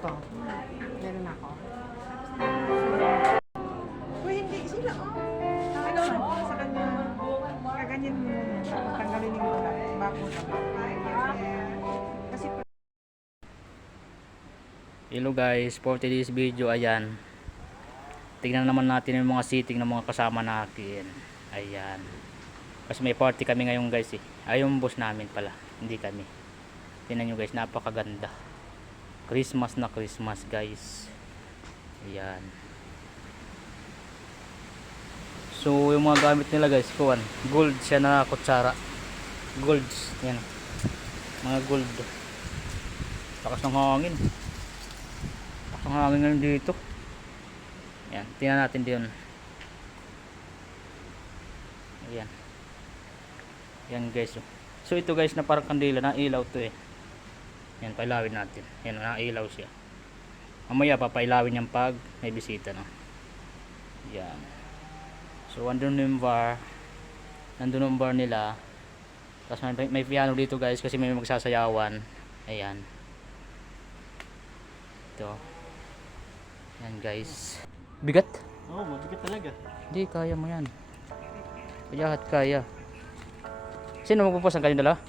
Ito. Meron ako. Uy, hindi. Sila, oh. Ano na sa kanya? Kaganyan mo muna. Tapos tanggalin yung bako sa kasi Hello guys, for today's video, ayan. Tingnan naman natin yung mga seating ng mga kasama natin. Ayan. Kasi may party kami ngayon guys eh. Ay, yung boss namin pala, hindi kami. Tingnan nyo guys, napakaganda. Christmas na Christmas guys. Ayan. So yung mga gamit nila guys, kuwan, gold siya na kutsara. Golds, yan. Mga gold. Lakas ng hangin. Ang hangin ngayon dito. Ayan, tingnan natin diyon. Ayan. Ayan guys. So ito guys na parang kandila, na ilaw to eh. Ayan, pailawin natin. Ayan, na ilaw siya. Mamaya papailawin yan pag may bisita no. Ayan. So andun yung bar. Nandun yung bar nila. Tapos may piano dito guys kasi may magsasayawan. Ayan. Ito. Yan guys. Bigat? Oo, mabigat talaga. Hindi, kaya mo yan. Kaya. Sino magpupusan kayo dala?